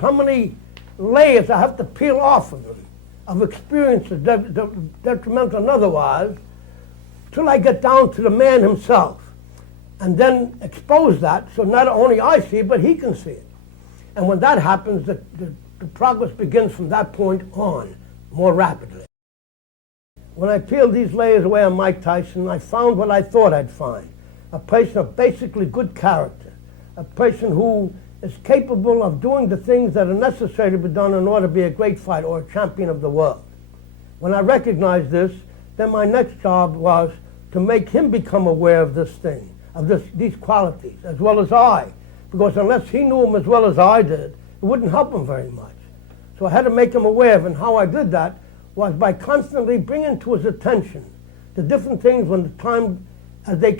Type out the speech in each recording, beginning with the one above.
How many layers I have to peel off of them, of experiences, detrimental and otherwise, till I get down to the man himself, and then expose that so not only I see it, but he can see it. And when that happens, the progress begins from that point on, more rapidly. When I peeled these layers away on Mike Tyson, I found what I thought I'd find. A person of basically good character, a person who is capable of doing the things that are necessary to be done in order to be a great fighter or a champion of the world. When I recognized this, then my next job was to make him become aware of this thing, of these qualities, as well as I. Because unless he knew them as well as I did, it wouldn't help him very much. So I had to make him aware of it, and how I did that was by constantly bringing to his attention the different things when the time, as they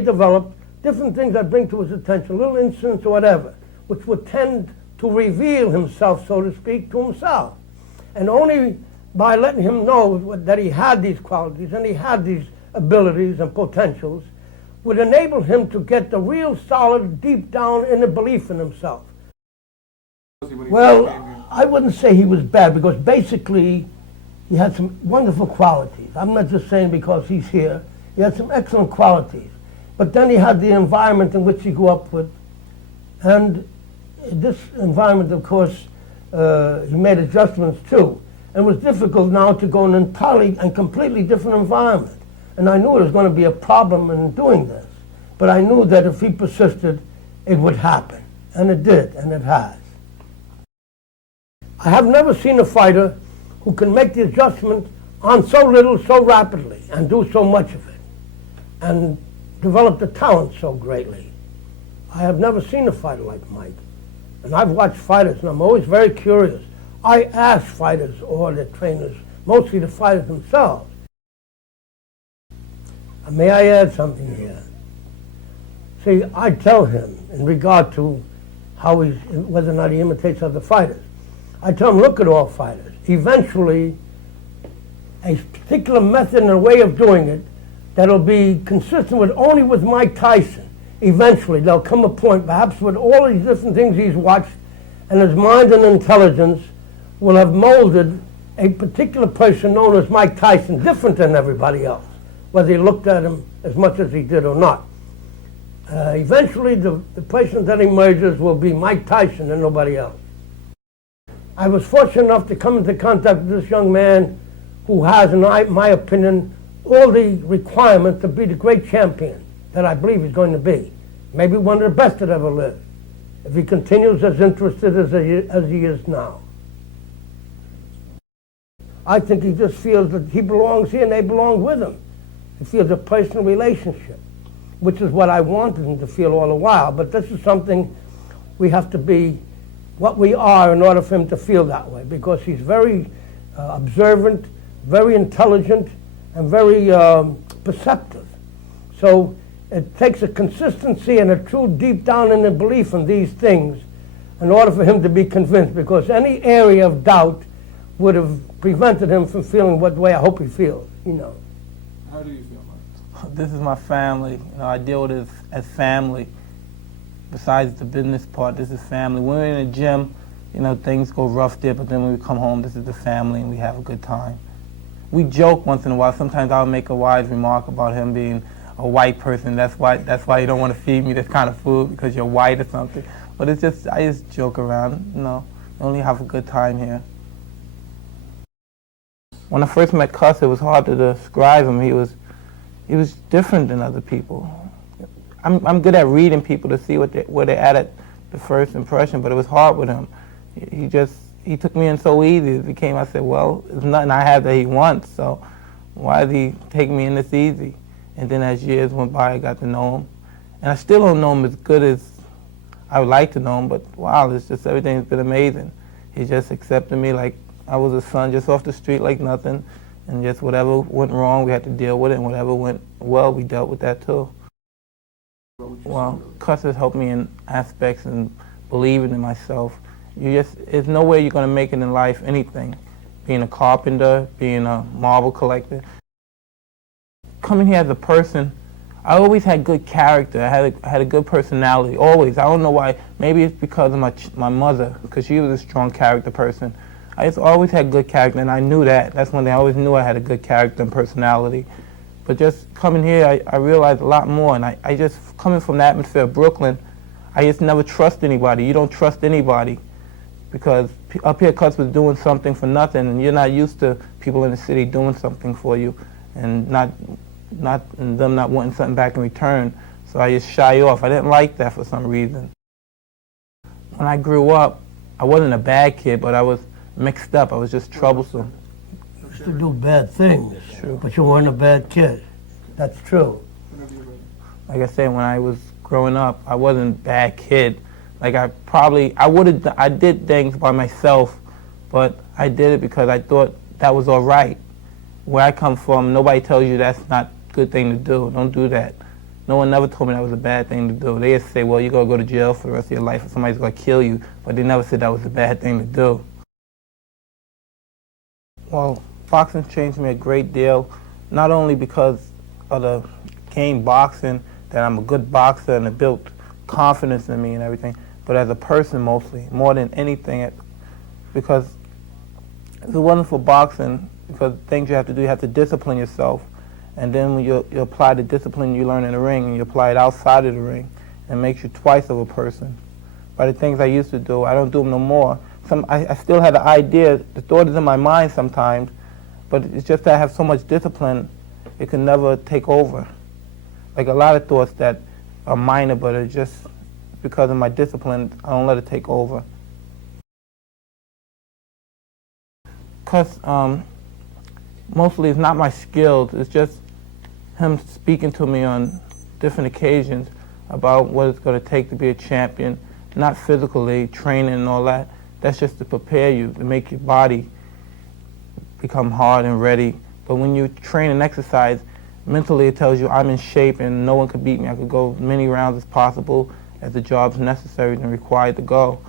developed, different things I bring to his attention, little incidents or whatever, which would tend to reveal himself, so to speak, to himself. And only by letting him know that he had these qualities and he had these abilities and potentials would enable him to get the real solid, deep down inner belief in himself. Well, I wouldn't say he was bad, because basically he had some wonderful qualities. I'm not just saying because he's here. He had some excellent qualities. But then he had the environment in which he grew up with. And this environment, of course, he made adjustments too. And it was difficult now to go in an entirely and completely different environment. And I knew there was going to be a problem in doing this. But I knew that if he persisted, it would happen. And it did, and it has. I have never seen a fighter who can make the adjustment on so little, so rapidly, and do so much of it, and develop the talent so greatly. I have never seen a fighter like Mike. And I've watched fighters, and I'm always very curious. I ask fighters or their trainers, mostly the fighters themselves. And may I add something here? See, I tell him, in regard to how whether or not he imitates other fighters, I tell him, look at all fighters. Eventually, a particular method and a way of doing it that'll be consistent with only with Mike Tyson. Eventually, there'll come a point, perhaps with all these different things he's watched, and his mind and intelligence will have molded a particular person known as Mike Tyson, different than everybody else, whether he looked at him as much as he did or not. Eventually, the person that emerges will be Mike Tyson and nobody else. I was fortunate enough to come into contact with this young man who has, in my opinion, all the requirements to be the great champion that I believe he's going to be. Maybe one of the best that ever lived, if he continues as interested as he is now. I think he just feels that he belongs here and they belong with him. He feels a personal relationship, which is what I wanted him to feel all the while. But this is something we have to be what we are in order for him to feel that way, because he's very observant, very intelligent, and very perceptive. So it takes a consistency and a true deep down inner belief in these things in order for him to be convinced, because any area of doubt would have prevented him from feeling what way I hope he feels, you know. How do you feel, Mike? This is my family. You know, I deal with it as family. Besides the business part, this is family. When we're in the gym, you know, things go rough there, but then when we come home, this is the family and we have a good time. We joke once in a while. Sometimes I'll make a wise remark about him being a white person. That's why you don't want to feed me this kind of food, because you're white or something. But it's just, I just joke around, you know. We only have a good time here. When I first met Cus, it was hard to describe him. He was different than other people. I'm good at reading people to see where they're at the first impression, but it was hard with him. He took me in so easy. It became, I said, well, there's nothing I have that he wants, so why does he take me in this easy? And then as years went by, I got to know him. And I still don't know him as good as I would like to know him, but wow, it's just, everything's been amazing. He just accepted me like I was a son, just off the street like nothing, and just whatever went wrong, we had to deal with it, and whatever went well, we dealt with that too. Well, Cus has helped me in aspects and believing in myself. There's no way you're going to make it in life, anything. Being a carpenter, being a marble collector. Coming here as a person, I always had good character. I had a good personality, always. I don't know why. Maybe it's because of my mother, because she was a strong character person. I just always had good character, and I knew that. That's one thing. I always knew I had a good character and personality. But just coming here, I realized a lot more, and I just, coming from the atmosphere of Brooklyn, I just never trust anybody. You don't trust anybody, because up here Cus was doing something for nothing, and you're not used to people in the city doing something for you, and them not wanting something back in return. So I just shy off. I didn't like that for some reason. When I grew up, I wasn't a bad kid, but I was mixed up. I was just troublesome. You used to do bad things, True. but you weren't a bad kid. That's true. Whenever you're ready. Like I said, when I was growing up, I wasn't a bad kid. Like I did things by myself, but I did it because I thought that was all right. Where I come from, nobody tells you that's not a good thing to do. Don't do that. No one never told me that was a bad thing to do. They just say, well, you're going to go to jail for the rest of your life or somebody's going to kill you, but they never said that was a bad thing to do. Well, boxing changed me a great deal, not only because of the game boxing, that I'm a good boxer and it built confidence in me and everything, but as a person mostly, more than anything, because it's a wonderful boxing, because things you have to do, you have to discipline yourself, and then when you apply the discipline you learn in the ring and you apply it outside of the ring, it makes you twice of a person. By the things I used to do, I don't do them no more. I still had the idea, the thought is in my mind sometimes, but it's just that I have so much discipline, it can never take over. Like a lot of thoughts that are minor, but it's just because of my discipline, I don't let it take over. Cus, mostly it's not my skills, it's just him speaking to me on different occasions about what it's going to take to be a champion, not physically, training and all that. That's just to prepare you, to make your body become hard and ready. But when you train and exercise, mentally it tells you I'm in shape and no one could beat me. I could go as many rounds as possible as the job's necessary and required to go.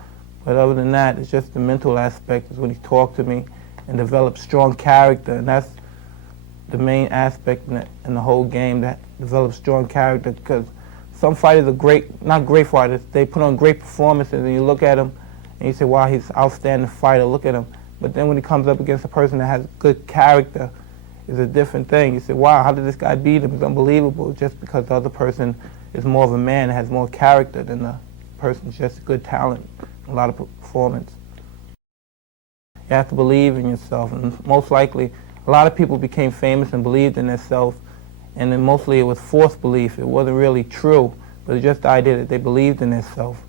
But other than that, it's just the mental aspect is when he talked to me and developed strong character, and that's the main aspect in the whole game, that develops strong character, because some fighters are not great fighters, they put on great performances and you look at them and you say, wow, he's an outstanding fighter, look at him. But then when he comes up against a person that has good character, it's a different thing. You say, wow, how did this guy beat him? It's unbelievable, just because the other person is more of a man and has more character than the person's just good talent, a lot of performance. You have to believe in yourself, and most likely, a lot of people became famous and believed in themselves, and then mostly it was forced belief. It wasn't really true, but it's just the idea that they believed in themselves.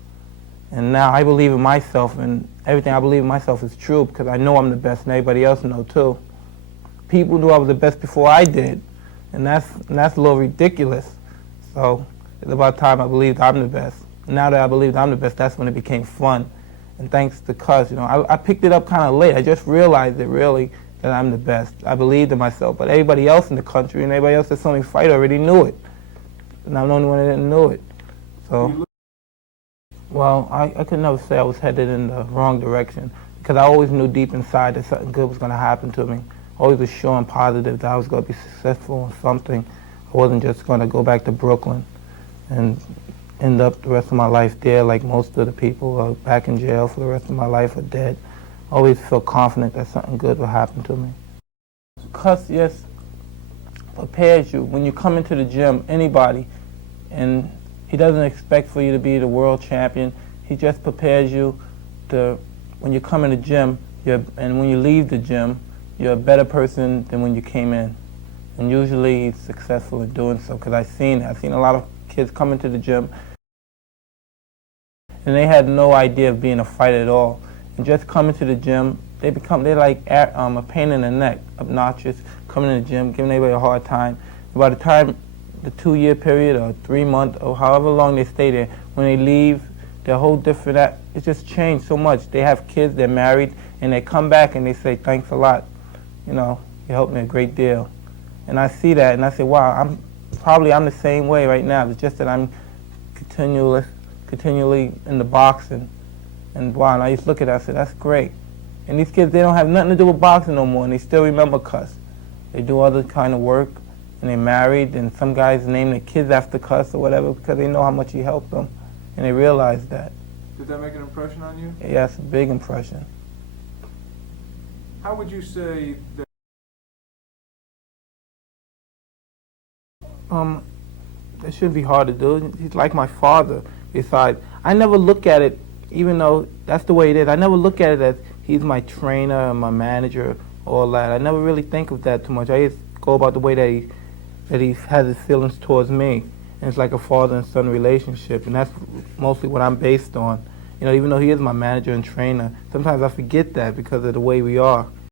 And now I believe in myself, and everything I believe in myself is true because I know I'm the best, and everybody else knows too. People knew I was the best before I did, and that's a little ridiculous. So it's about time I believed I'm the best. Now that I believed I'm the best, that's when it became fun. And thanks to Cus, I picked it up kind of late. I just realized it really that I'm the best. I believed in myself, but everybody else in the country and everybody else that saw me fight already knew it. And I'm the only one that didn't know it. So, well, I could never say I was headed in the wrong direction, because I always knew deep inside that something good was going to happen to me. I always was sure and positive that I was going to be successful in something. I wasn't just going to go back to Brooklyn and end up the rest of my life there like most of the people are back in jail for the rest of my life or dead. I always felt confident that something good would happen to me. Cus, yes, prepares you. When you come into the gym, anybody, and he doesn't expect for you to be the world champion. He just prepares you to, when you come in the gym, and when you leave the gym, you're a better person than when you came in. And usually he's successful in doing so, because I've seen a lot of kids come into the gym and they had no idea of being a fighter at all. And just coming to the gym, they're like a pain in the neck, obnoxious, coming in the gym, giving everybody a hard time. And by the time the 2-year period or 3 month or however long they stay there, when they leave, they're a whole different, it's just changed so much. They have kids, they're married, and they come back and they say, thanks a lot. You helped me a great deal. And I see that and I say, wow, I'm the same way right now. It's just that I'm continually in the boxing. And wow, and I used to look at it, I said, that's great. And these kids, they don't have nothing to do with boxing no more, and they still remember Cus. They do other kind of work, and they married, and some guys name their kids after Cus or whatever because they know how much he helped them, and they realize that. Did that make an impression on you? Yeah, it's a big impression. How would you say that? It should be hard to do. He's like my father. Besides, I never look at it, even though that's the way it is, I never look at it as he's my trainer and my manager, all that. I never really think of that too much. I just go about the way that he has his feelings towards me. And it's like a father and son relationship, and that's mostly what I'm based on. You know, even though he is my manager and trainer, sometimes I forget that because of the way we are.